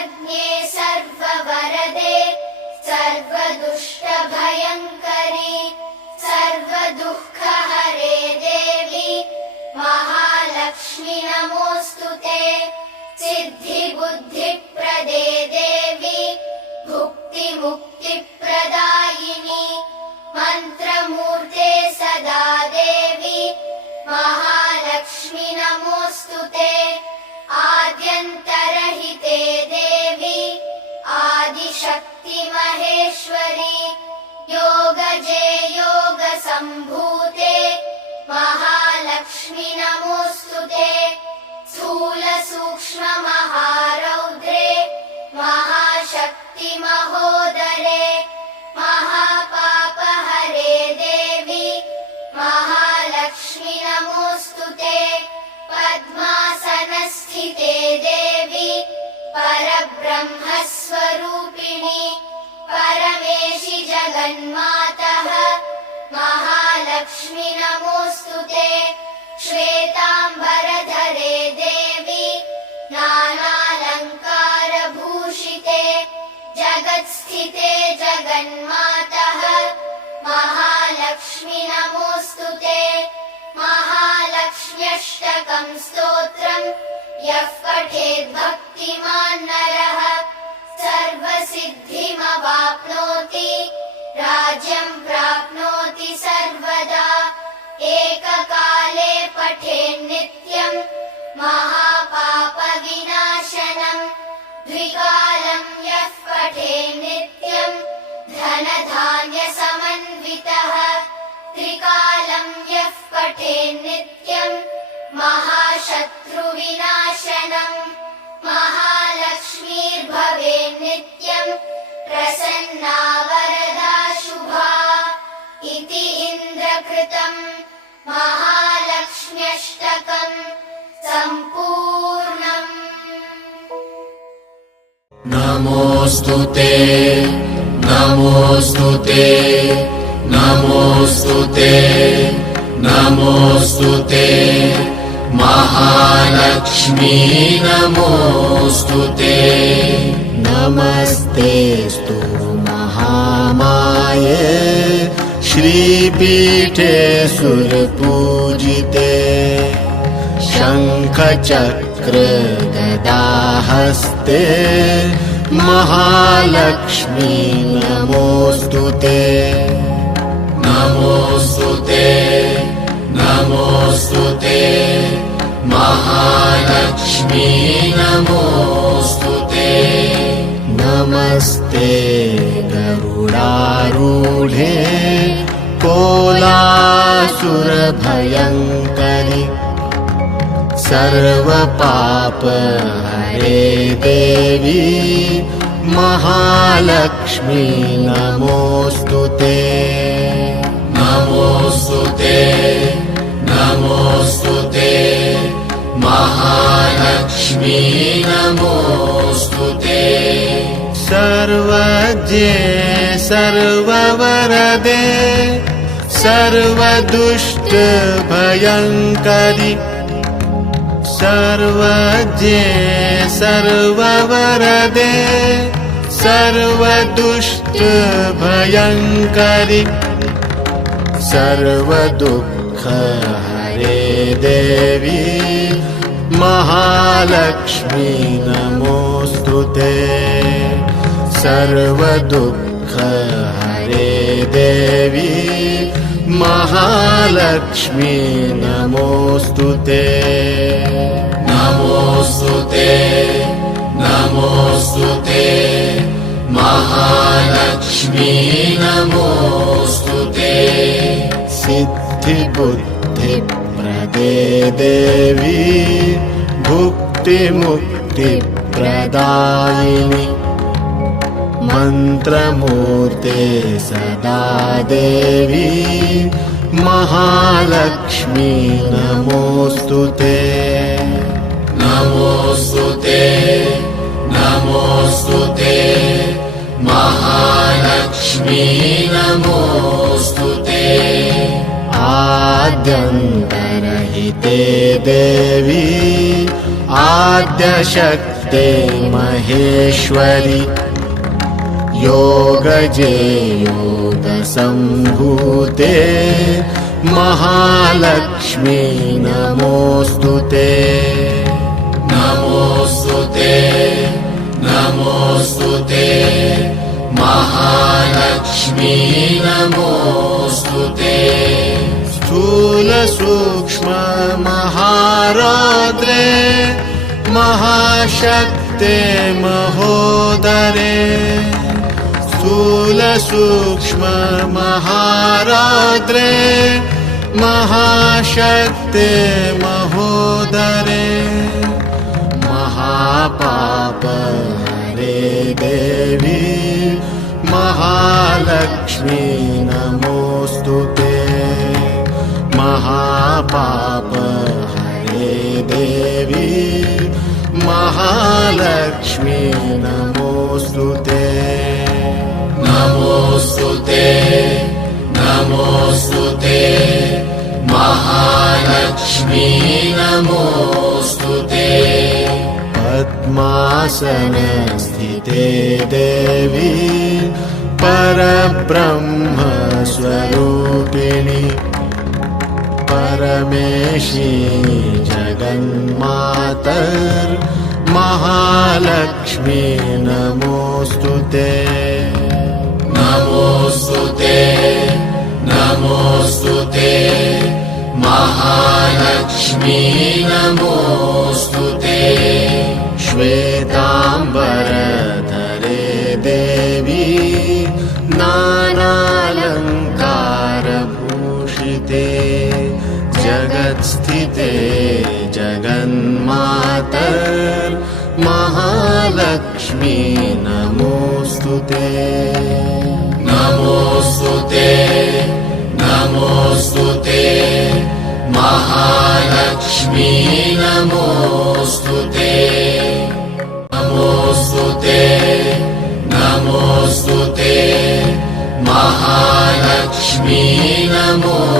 सर्वज्ञे सर्ववरदे सर्वदुष्टभयङ्करी सर्वदुःखहरे देवी महालक्ष्मी नमोऽस्तुते। सिद्धिबुद्धिप्रदे देवी भुक्तिमुक्तिप्रदायिनी मन्त्रमूर्ते सदा देवी महालक्ष्मी नमोऽस्तुते। आद्यन्तरहिते देवी आदिशक्ति महेश्वरी योगजे योगसम्भूते महालक्ष्मी नमोऽस्तुते। स्थूलसूक्ष्ममहारौद्रे महाशक्ति महोदरे महापापहरे देवी महालक्ष्मी नमोऽस्तुते। पद्मासनस्थिते देवी परब्रह्मस्वरूपिणी परमेशि जगन्मातः महालक्ष्मी नमोऽस्तुते। श्वेताम्बरधरे देवी नानालङ्कारभूषिते जगत्स्थिते जगन्मातः महालक्ष्मी नमोऽस्तुते। महालक्ष्म्यष्टकं स्तोत्रम् यः पठेद् भक्तिमान् नरः सर्वसिद्धिमवाप्नोति राज्यं प्राप्नोति सर्वदा। एककाले पठेन्नित्यं महापापविनाशनम् द्विकालं यः पठेन्नित्यं धनधान्यसमन्वितः त्रिकालं यः पठेन्नित्यं महाशत्रुविनाशनम् महालक्ष्मीर्भवेन्नित्यं प्रसन्ना वरदा शुभा इति इन्द्रकृतम् महालक्ष्म्यष्टकम् सम्पूर्णम्। नमोऽस्तुते नमोऽस्तुते नमोऽस्तुते नमोऽस्तुते महालक्ष्मी नमोऽस्तुते। नमस्तेऽस्तु महामाये श्रीपीठे सुरपूजिते शङ्खचक्र गदाहस्ते महालक्ष्मी नमोऽस्तुते। नमोऽस्तुते नमोऽस्तुते महालक्ष्मी नमोऽस्तुते। नमस्ते गरुडारूढे कोलासुरभयङ्करि सर्वपापहरे देवी महालक्ष्मी नमोऽस्तुते। नमोऽस्तुते नमोऽस्तुते महालक्ष्मी नमोऽस्तुते। सर्वज्ञे सर्ववरदे सर्वदुष्टभयङ्करि सर्वज्ञे सर्ववरदे सर्वदुष्टभयङ्करि सर्वदुःखहरे देवी महालक्ष्मी नमोऽस्तुते। सर्वदुःखहरे देवी महालक्ष्मी नमोऽस्तुते। नमोऽस्तुते नमोऽस्तुते महालक्ष्मी नमोऽस्तुते। सिद्धिबुद्धिप्रदे देवी भुक्तिमुक्तिप्रदायिनि मन्त्रमूर्ते सदा देवी महालक्ष्मी नमोऽस्तुते। नमोऽस्तुते नमोऽस्तुते महालक्ष्मी नमोऽस्तुते। आद्यन्तरहिते देवी आद्यशक्ति महाशक्ते महेश्वरि योगजे योगसम्भूते महालक्ष्मी नमोऽस्तु ते नमोऽस्तु ते नमोऽस्तु ते महालक्ष्मी नमोऽस्तु ते स्थूलसूक्ष्म महारौद्रे महाशक्ते महोदरे स्थूलसूक्ष्म महारौद्रे महाशक्ते महोदरे महापापहरे देवी महालक्ष्मी नमोऽस्तु ते महापापहरे देवी महालक्ष्मी नमोऽस्तु ते नमोऽस्तु ते नमोऽस्तु ते महालक्ष्मी नमोऽस्तु ते पद्मासनस्थिते देवी परब्रह्मस्वरूपिणि परमेशी जगन्मातर्महालक्ष्मी नमोऽस्तु ते नमोऽस्तु ते नमोऽस्तु ते महालक्ष्मी नमोऽस्तु ते श्वेताम्बरधरे देवी नानालङ्कारभूषिते जगत्स्थिते जगन्मातर्महालक्ष्मी नमोऽस्तु ते नमोऽस्तु ते नमोऽस्तु ते महालक्ष्मी नमोऽस्तु ते नमोऽस्तु ते नमोऽस्तु ते महालक्ष्मी नमोऽस्तु